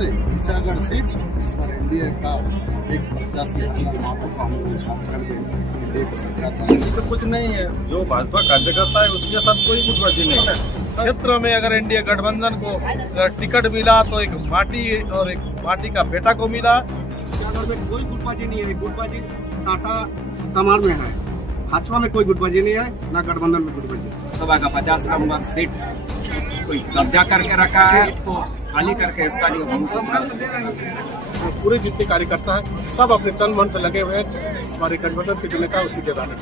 से ईचागढ़ सीट इस पर एनडीए का एक प्रत्याशी हरलाल महतो को हम लोग झारखंड में एनडीए की सरकार ऐसी तो कुछ नहीं है। जो भाजपा कार्यकर्ता है उसके साथ कोई गुटबाजी नहीं है। क्षेत्र में अगर एनडीए गठबंधन को अगर टिकट मिला तो एक माटी और एक माटी का बेटा को मिला। ईचागढ़ में कोई गुटबाजी नहीं है। गुटबाजी टाटा तमार में है, भाजपा में कोई गुटबाजी नहीं है, ना गठबंधन में गुटबाजी। सभा का 50 नंबर सीट कोई कब्जा करके रखा है तो खाली करके स्थानीय भूमि पूरे जितने कार्यकर्ता है सब अपने तन मन से लगे हुए हैं हमारे गठबंधन के जो नेता उसकी जगाने में।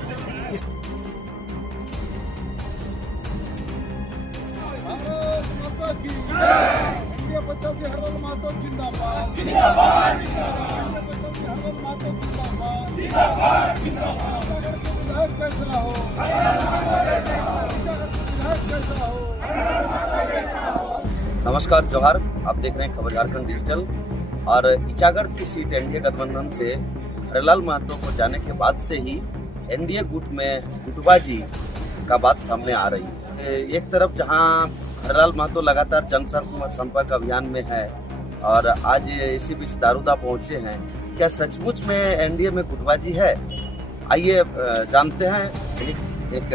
नमस्कार, जोहार। आप देख रहे हैं खबर झारखंड डिजिटल। और ईचागढ़ की सीट एनडीए गठबंधन से हरलाल महतो को जाने के बाद से ही एनडीए गुट में गुटबाजी का बात सामने आ रही है। एक तरफ जहां हरलाल महतो लगातार जनसंपर्क अभियान में है और आज इसी बीच दारूदा पहुंचे हैं, क्या सचमुच में एनडीए में गुटबाजी है? आइए जानते हैं। एक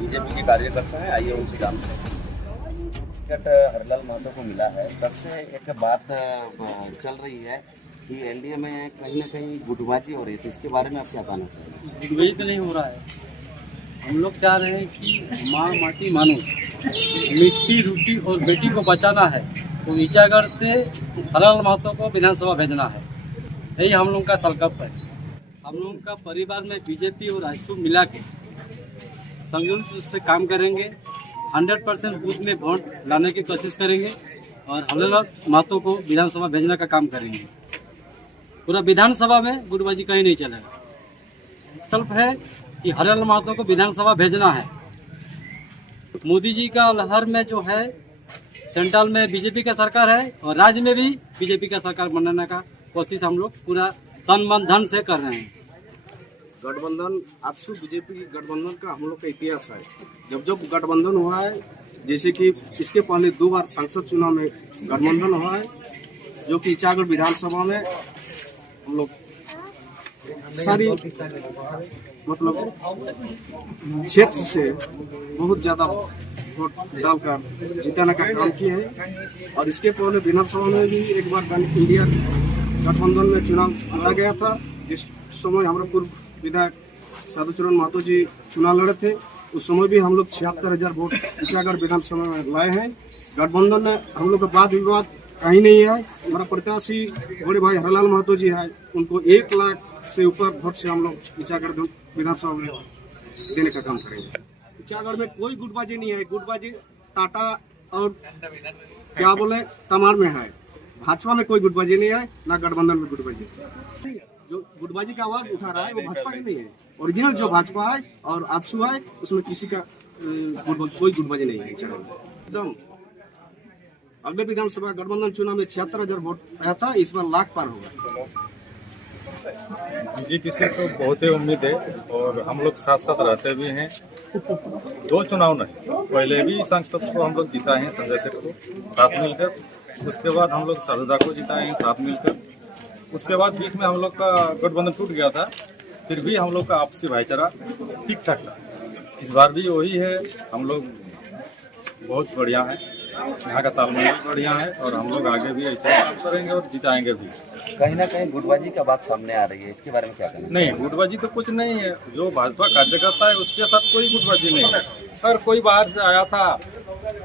बीजेपी के कार्यकर्ता हैं, आइए उनसे जानते हैं। टिकट हरलाल महतो को मिला है, तब से एक बात चल रही है कि एनडीए में कहीं ना कहीं गुटबाजी हो रही है, तो इसके बारे में आप क्या कहना चाहिए? गुटबाजी तो नहीं हो रहा है। हम लोग चाह रहे हैं कि माँ माटी मानुष, मिट्टी रोटी और बेटी को बचाना है तो ईचागढ़ से हरलाल महतो को विधानसभा भेजना है। यही हम लोग का संकल्प है। हम लोग का परिवार में बीजेपी और आजसू मिला के संयुक्त रूप से काम करेंगे। 100% बूथ में वोट लाने की कोशिश करेंगे और हरलाल महतो को विधानसभा भेजने का काम करेंगे। पूरा विधानसभा में गुटबाजी कहीं नहीं चलेगा। संकल्प है कि हरलाल महतो को विधानसभा भेजना है। मोदी जी का लहर में जो है सेंट्रल में बीजेपी का सरकार है और राज्य में भी बीजेपी का सरकार बनाने का कोशिश हम लोग पूरा तन मन धन से कर रहे हैं। गठबंधन आजसू बीजेपी की गठबंधन का हम लोग का इतिहास है। जब जब गठबंधन हुआ है, जैसे कि इसके पहले 2 बार संसद चुनाव में गठबंधन हुआ है, जो कि ईचागढ़ विधानसभा में हम लोग सारी मतलब क्षेत्र से बहुत ज्यादा वोट डालकर जिताने का काम किए हैं। और इसके पहले विधानसभा में भी एक बार इंडिया गठबंधन में चुनाव लड़ा गया था, जिस समय हमारे पूर्व विधायक साधुचरण महतो जी चुनाव लड़े थे। उस समय भी हम लोग 76,000 वोट ईचागढ़ विधानसभा में लाए हैं। गठबंधन में हम लोग का वाद विवाद कहीं नहीं है। हमारा प्रत्याशी बड़े भाई हरलाल महतो जी है, उनको 1 लाख से ऊपर वोट से हम लोग ईचागढ़ विधानसभा में देने का काम करेंगे। ईचागढ़ में कोई गुटबाजी नहीं है। गुटबाजी टाटा और क्या बोले तमार में है, भाजपा में कोई गुटबाजी नहीं है, ना गठबंधन में गुटबाजी। जो गुटबाजी का आवाज उठा रहा है वो भाजपा की नहीं है। ओरिजिनल जो भाजपा है और आजसू है उसमें किसी का कोई गुटबाजी नहीं है। एकदम अगले विधानसभा गठबंधन चुनाव में 76,000 वोट आया था, इस बार लाख पार होगा। बीजेपी से तो बहुत ही उम्मीद है और हम लोग साथ साथ रहते भी हैं। 2 चुनाव नहीं, पहले भी सांसद को हम लोग जिताए हैं, संजय सेठ को साथ मिलकर। उसके बाद हम लोग साधुदा को जिताए हैं साथ मिलकर। उसके बाद बीच में हम लोग का गठबंधन टूट गया था, फिर भी हम लोग का आपसी भाईचारा ठीक ठाक था। इस बार भी वही है। हम लोग बहुत बढ़िया है, यहाँ का तालमेल भी बढ़िया है और हम लोग आगे भी ऐसे काम करेंगे और जिताएंगे भी। कहीं ना कहीं गुटबाजी का बात सामने आ रही है, इसके बारे में क्या कहना? नहीं, गुटबाजी तो कुछ नहीं है। जो भाजपा कार्यकर्ता है उसके साथ कोई गुटबाजी नहीं है। अगर कोई बाहर से आया था,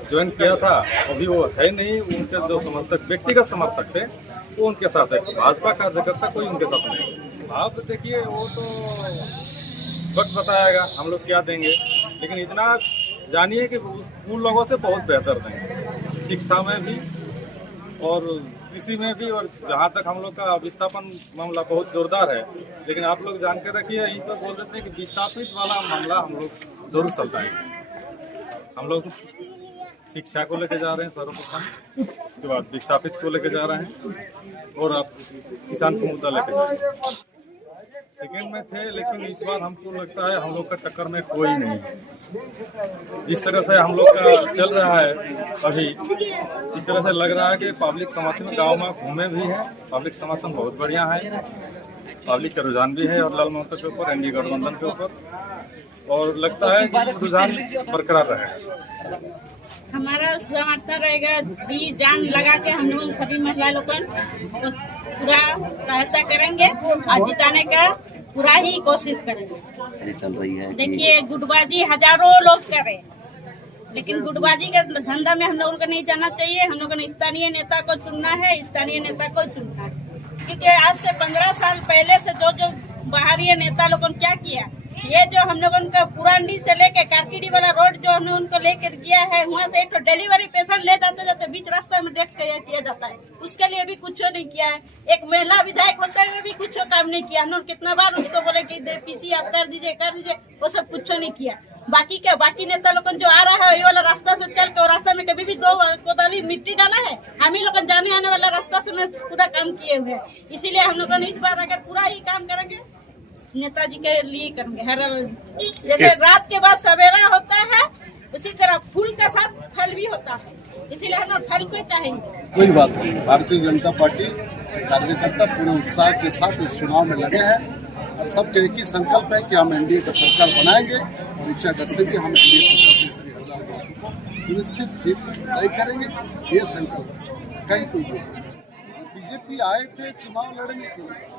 ज्वाइन किया था, अभी वो है नहीं। उनके जो समर्थक व्यक्तिगत समर्थक थे वो उनके साथ है। भाजपा कार्यकर्ता कोई उनके साथ नहीं। आप देखिए, वो तो वक्त बताएगा हम लोग क्या देंगे, लेकिन इतना जानिए कि उन लोगों से बहुत बेहतर देंगे, शिक्षा में भी और कृषि में भी। और जहाँ तक हम लोग का विस्थापन मामला बहुत जोरदार है, लेकिन आप लोग जान के रखिए, यही तो बोल देते हैं कि विस्थापित वाला मामला हम लोग जरूर चलता हम लोग शिक्षा को लेके जा रहे हैं सर्वप्रथम, उसके बाद विस्थापित को लेके जा रहे हैं और आप किसान को मुद्दा लेके जा रहे हैं। सेकंड में थे, लेकिन इस बार हमको लगता है हम लोग का टक्कर में कोई नहीं है। जिस तरह से हम लोग का चल रहा है अभी, इस तरह से लग रहा है कि पब्लिक समर्थन गांव में घूमे भी हैं, पब्लिक समर्थन बहुत बढ़िया है, पब्लिक का रुझान भी है और लाल महतो के ऊपर, एनडीए गठबंधन के ऊपर, और लगता है कि रुझान बरकरार रहेगा। हमारा समर्थन रहेगा, जी जान लगा के हम लोग सभी महिला लोग तो पूरा सहायता करेंगे और जिताने का पूरा ही कोशिश करेंगे। चल रही है देखिए गुटबाजी हजारों लोग करे, लेकिन गुटबाजी के धंधा में हम लोगों को नहीं जाना चाहिए। हम लोगों ने स्थानीय नेता को चुनना है, स्थानीय नेता को चुनना है, क्योंकि आज से 15 साल पहले से जो बाहरी नेता लोगों ने क्या किया, ये जो हम लोगों का पुरानी से लेके कारकिडी वाला रोड जो हमने उनको लेकर गया है, वहाँ से एक तो डिलीवरी पेशेंट ले जाते जाते बीच रास्ता में डेथ किया जाता है, उसके लिए भी कुछ नहीं किया है। एक महिला विधायक होते हुए भी कुछ काम नहीं किया। हमने कितना बार उसको बोले कि पीसी आप कर दीजिए, वो सब कुछ नहीं किया। बाकी नेता लोग जो आ रहा है ये वाला रास्ता से चल के, रास्ता में कभी भी 2 कोदाली मिट्टी डाला है, हम ही लोग जाने आने वाला रास्ता से में पूरा काम किए हुए हैं। इसीलिए हम लोगों ने इस बार अगर पूरा ही काम करेंगे नेताजी के लिए करेंगे। हर जैसे रात के बाद सवेरा होता है, उसी तरह फूल के साथ फल भी होता है, इसीलिए हम लोग फल को चाहेंगे। कोई बात नहीं, भारतीय जनता पार्टी कार्यकर्ता पूरे उत्साह के साथ इस चुनाव में लगे हैं और सबके एक ही संकल्प है कि हम एनडीए का सरकार बनाएंगे और इच्छागढ़ से भी हम एनडीए को सुनिश्चित जीत तय करेंगे। ये संकल्प कहीं कोई बीजेपी आए थे चुनाव लड़ने के लिए,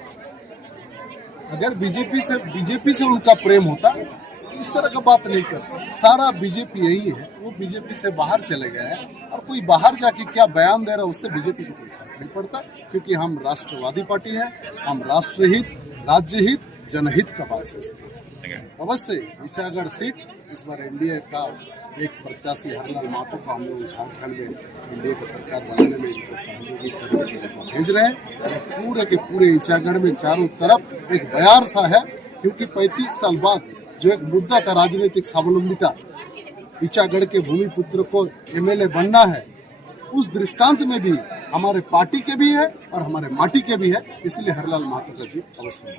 अगर बीजेपी से उनका प्रेम होता तो इस तरह का बात नहीं करते। सारा बीजेपी यही है, वो बीजेपी से बाहर चले गए हैं और कोई बाहर जाके क्या बयान दे रहा है उससे बीजेपी को कोई फर्क नहीं पड़ता, क्योंकि हम राष्ट्रवादी पार्टी है, हम राष्ट्रहित, राज्यहित, जनहित का बात सोचते हैं। अवश्य इचागढ़ सीट इस बार एनडीए का एक प्रत्याशी हरलाल महतो को हम लोग झारखंड में एनडीए की सरकार बनाने में इनको सहयोगी भेज रहे हैं। और पूरे के पूरे इचागढ़ में चारों तरफ एक बयार सा है, क्योंकि 35 साल बाद जो एक मुद्दा था राजनीतिक स्वावलंबिता, इचागढ़ के भूमि पुत्र को एमएलए बनना है, उस दृष्टांत में भी हमारे पार्टी के भी है और हमारे माटी के भी है, इसलिए हरलाल महतो का जीत अवश्य है।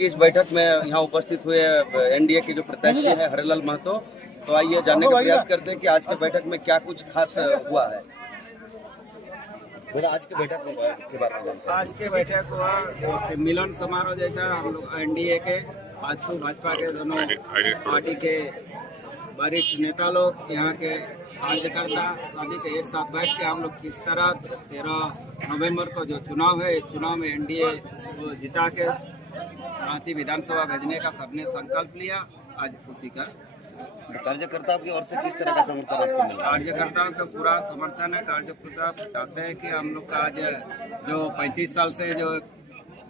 इस बैठक में यहाँ उपस्थित हुए एनडीए के जो प्रत्याशी है हरलाल महतो, तो आइए जानने का प्रयास करते हैं कि आज के बैठक में क्या कुछ खास हुआ है। आज के बैठक में के बारे में जानते हैं। आज के बैठक हुआ मिलन समारोह जैसा। हम लोग एनडीए के भाजपा के दोनों पार्टी के वरिष्ठ नेता लोग, यहाँ के कार्यकर्ता सभी के एक साथ बैठ के हम लोग किस तरह 13 नवंबर को जो चुनाव है, इस चुनाव में एनडीए को जिता के रांची विधानसभा भेजने का सबने संकल्प लिया। आज उसी का कार्यकर्ताओं की ओर से किस तरह का समर्थन आपको मिला? कार्यकर्ताओं का पूरा समर्थन है। कार्यकर्ता चाहते हैं कि हम लोग का आज जो 35 साल से जो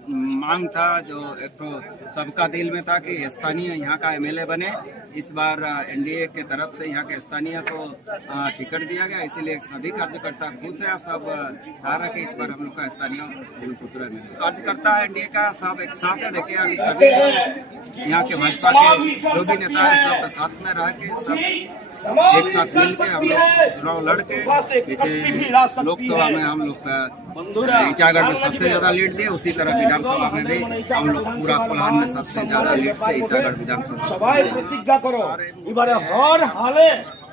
मांग था, जो एक तो सबका दिल में था कि स्थानीय यहाँ का एमएलए बने, इस बार एनडीए के तरफ से यहाँ के स्थानीय को टिकट दिया गया, इसीलिए सभी कार्यकर्ता खुश है। सब चाह रहे कि इस बार हम लोग का स्थानीय पुत्र मिले। कार्यकर्ता एनडीए का सब एक साथ है। देखिए अभी सभी यहाँ के भाजपा के जो भी नेता है सब साथ में रह के सब एक साथ मिल के हम लोग चुनाव लड़ के, जैसे लोकसभा में हम लोग इचागढ़ में सबसे ज्यादा लीड दिए, उसी तरह विधानसभा में भी हम लोग पूरा कोल्हान में सबसे ज्यादा लीड से इचागढ़ विधानसभा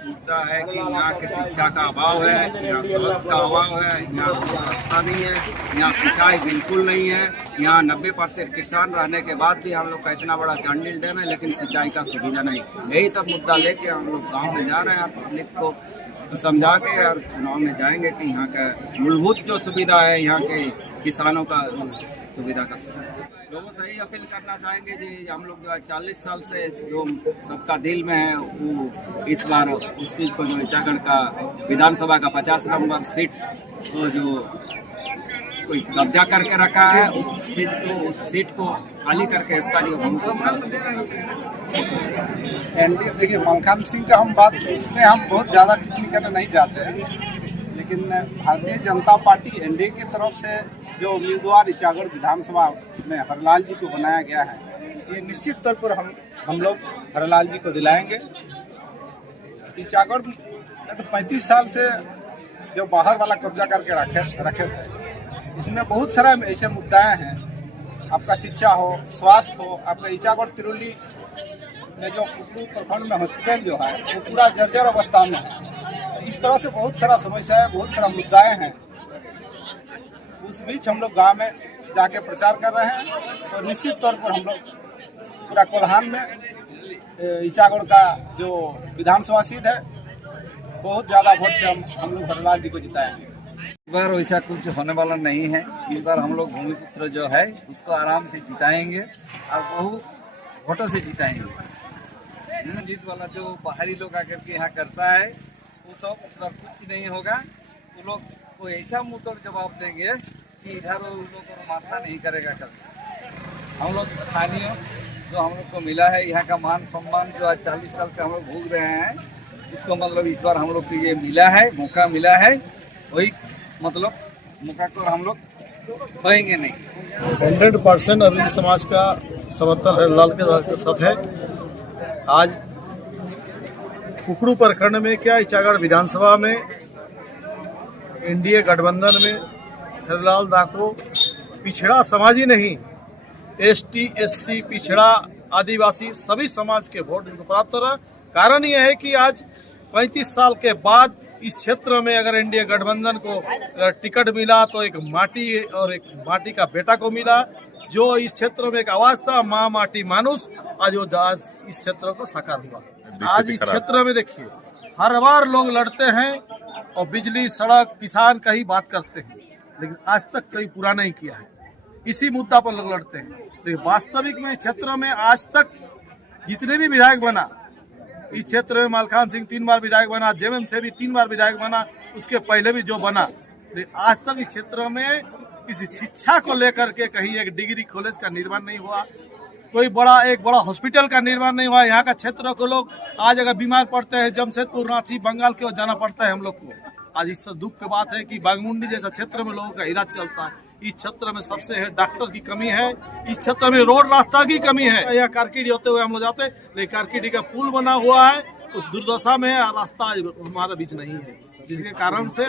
मुद्दा है कि यहाँ के शिक्षा का अभाव है, यहाँ स्वास्थ्य का अभाव है, यहाँ व्यवस्था नहीं है, यहाँ सिंचाई बिल्कुल नहीं है। यहाँ 90% किसान रहने के बाद भी हम लोग का इतना बड़ा चांडिल डैम है, लेकिन सिंचाई का सुविधा नहीं। यही सब मुद्दा लेके हम लोग गाँव में जा रहे हैं और पब्लिक को समझा के और चुनाव में जाएंगे कि यहाँ का मूलभूत जो सुविधा है, यहाँ के किसानों का सुविधा का लोगों से यही अपील करना चाहेंगे जी, हम लोग जो है 40 साल से जो सबका दिल में है, वो इस बार उस चीज़ को जो इचागढ़ का विधानसभा का 50 नंबर सीट को जो कोई कब्जा करके रखा है, उस सीट को खाली करके स्थानीय एनडीए देखिए मलखान सिंह का हम बात इसमें हम बहुत ज़्यादा टिप्पणी करना नहीं चाहते हैं, लेकिन भारतीय जनता पार्टी एनडीए की तरफ से जो उम्मीदवार इचागढ़ विधानसभा में हरलाल जी को बनाया गया है, ये निश्चित तौर पर हम लोग हरलाल जी को दिलाएंगे। इचागढ़ में तो 35 साल से जो बाहर वाला कब्जा करके रखे थे, इसमें बहुत सारा ऐसे मुद्दाएं हैं आपका शिक्षा हो, स्वास्थ्य हो, आपका ईचागढ़ तिरुली में जो कुकड़ू प्रखंड में हॉस्पिटल जो है वो पूरा जर्जर अवस्था में है। इस तरह से बहुत सारा समस्या है, बहुत सारा मुद्दाएं हैं। उस बीच हम लोग गाँव में जाके प्रचार कर रहे हैं और निश्चित तौर पर हम लोग पूरा कोल्हान में ईचागढ़ का जो विधानसभा सीट है बहुत ज़्यादा वोट से हम लोग हरलाल जी को जिताएंगे। इस बार वैसा कुछ होने वाला नहीं है। इस बार हम लोग भूमिपुत्र जो है उसको आराम से जिताएंगे और बहुत वोटों से जिताएंगे। जीत वाला जो बाहरी लोग आकर के यहाँ करता है वो सब इस बार कुछ नहीं होगा। वो लोग को ऐसा मुंह तोड़ जवाब देंगे कि इधर वो लोग को माथा नहीं करेगा कभी। हम लोग स्थानीय जो हम लोग को मिला है यहाँ का मान सम्मान जो आज 40 साल से हम लोग भोग रहे हैं उसको मतलब इस बार हम लोग को ये मिला है, मौका मिला है। वही मतलब मौका को हम लोग खोएंगे नहीं। 100% अभी समाज का समर्थन हरलाल के साथ है। आज कुकड़ू प्रखंड में क्या ईचागढ़ विधानसभा में एनडीए गठबंधन में हरलाल दा को पिछड़ा समाज ही नहीं, एसटी, एससी, पिछड़ा, आदिवासी सभी समाज के वोट इनको प्राप्त रहा। कारण यह है कि आज 35 साल के बाद इस क्षेत्र में अगर एनडीए गठबंधन को अगर टिकट मिला तो एक माटी और एक माटी का बेटा को मिला। जो इस क्षेत्र में एक आवाज था माँ माटी मानुष, आज वो आज इस क्षेत्र को साकार हुआ। आज इस क्षेत्र में देखिए हर बार लोग लड़ते हैं और बिजली, सड़क, किसान का ही बात करते हैं, लेकिन आज तक कहीं पूरा नहीं किया है। इसी मुद्दा पर लोग लड़ते हैं, लेकिन वास्तविक में इस क्षेत्र में आज तक जितने भी विधायक बना, इस क्षेत्र में मलखान सिंह 3 बार विधायक बना, जेएमएम से भी 3 बार विधायक बना, उसके पहले भी जो बना, लेकिन आज तक इस क्षेत्र में किसी शिक्षा को लेकर के कहीं एक डिग्री कॉलेज का निर्माण नहीं हुआ, कोई एक बड़ा हॉस्पिटल का निर्माण नहीं हुआ। यहाँ का क्षेत्र को लोग आज अगर बीमार पड़ते हैं जमशेदपुर, रांची, बंगाल की ओर जाना पड़ता है हम लोग को। आज इससे दुख की बात है कि बागमुंडी जैसा क्षेत्र में लोगों का इलाज चलता है। इस क्षेत्र में सबसे है डॉक्टर की कमी है, इस क्षेत्र में रोड रास्ता की कमी है। यहाँ कारकेडी होते हुए हम लोग जाते, लेकिन कारकेडी का पुल बना हुआ है उस दुर्दशा में, रास्ता हमारे बीच नहीं है, जिसके कारण से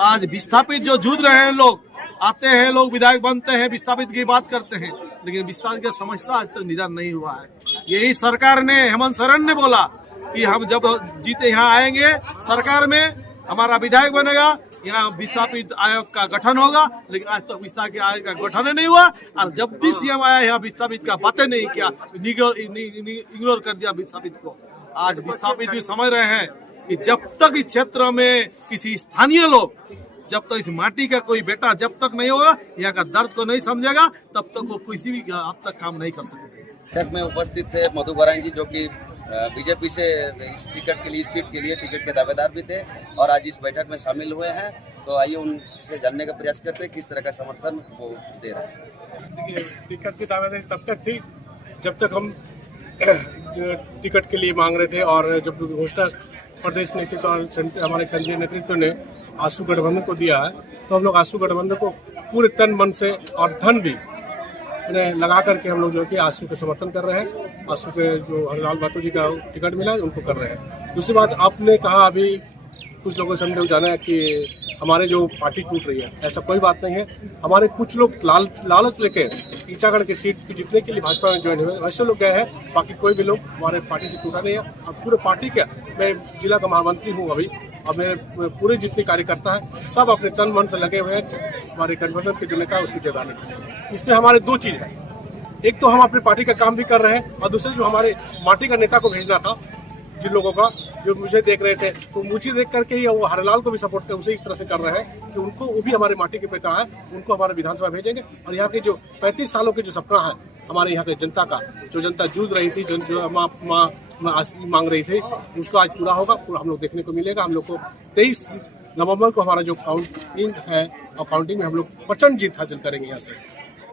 आज विस्थापित जो जूझ रहे हैं लोग, आते हैं लोग विधायक बनते हैं, विस्थापित की बात करते हैं, लेकिन विस्थापित की समस्या आज तक निदान नहीं हुआ है। यही सरकार ने, हेमंत सोरेन ने बोला कि हम जब जीते यहाँ आएंगे सरकार में, हमारा विधायक बनेगा, यहाँ विस्थापित आयोग का गठन होगा, लेकिन आज तक विस्थापित आयोग का गठन नहीं हुआ। और जब भी सीएम आया यहाँ विस्थापित का बातें नहीं किया, इग्नोर कर दिया विस्थापित को। आज विस्थापित भी समझ रहे हैं कि जब तक इस क्षेत्र में किसी स्थानीय लोग, जब तक इस माटी का कोई बेटा जब तक नहीं होगा, यहाँ का दर्द को नहीं समझेगा, तब तक वो किसी भी हद तक काम नहीं कर सकते। बैठक में उपस्थित थे मधु बराइन जी, जो कि बीजेपी से इस टिकट के लिए, इस सीट के लिए टिकट के दावेदार भी थे और आज इस बैठक में शामिल हुए हैं। तो आइए उनसे जानने का प्रयास करते हैं किस तरह का समर्थन वो दे रहे हैं। टिकट की दावेदारी तब तक थी जब तक हम टिकट के लिए मांग रहे थे, और जब घोषणा प्रदेश नेतृत्व और हमारे केंद्रीय नेतृत्व ने आशु गठबंधन को दिया है, तो हम लोग आशु गठबंधन को पूरे तन मन से और धन भी लगा करके हम लोग जो है कि आशु का समर्थन कर रहे हैं। आशु के जो हरलाल महतो जी का टिकट मिला है उनको कर रहे हैं। दूसरी बात, आपने कहा अभी कुछ लोगों से हमने जाना है कि हमारे जो पार्टी टूट रही है, ऐसा कोई बात नहीं है। हमारे कुछ लोग लालच लेके ईचागढ़ की सीट को जीतने के लिए भाजपा में ज्वाइन हुए, वैसे लोग गए हैं। बाकी कोई भी लोग हमारे पार्टी से टूटा नहीं है। और पूरे पार्टी का, मैं जिला का महामंत्री हूँ अभी, और मेरे पूरे जितने कार्यकर्ता हैं सब अपने तन मन से लगे हुए हैं हमारे गठबंधन के जो नेता है उसको जगाने के लिए। इसमें हमारे 2 चीज़ है, एक तो हम अपनी पार्टी का काम भी कर रहे हैं, और दूसरे जो हमारे माटी का नेता को भेजना था, जिन लोगों का जो मुझे देख रहे थे, तो मुझे देख करके ही वो हरलाल को भी सपोर्ट कर उसे एक तरह से कर रहे हैं कि उनको, वो भी हमारे माटी के पिता है, उनको हमारे विधानसभा भेजेंगे। और यहाँ के जो 35 सालों के जो सपना है हमारे यहाँ के जनता का, जो जनता जूझ रही थी, जो मांग रही थी, उसका आज पूरा होगा, पूरा हम लोग देखने को मिलेगा। हम लोग को 23 नवंबर को हमारा जो काउंटिंग है, और काउंटिंग में हम लोग प्रचंड जीत हासिल करेंगे। यहाँ से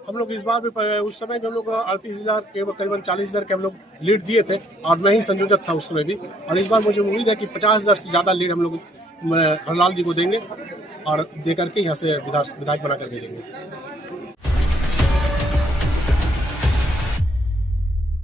हम लोग इस बार भी, उस समय भी हम लोग 38,000 के करीबन 40,000 के हम लोग लीड दिए थे, और मैं ही संयोजक था उस समय भी। और इस बार मुझे उम्मीद है कि 50,000 से ज़्यादा लीड हम लोग हरलाल जी को देंगे, और दे करके यहाँ से विधायक बना कर भेजेंगे।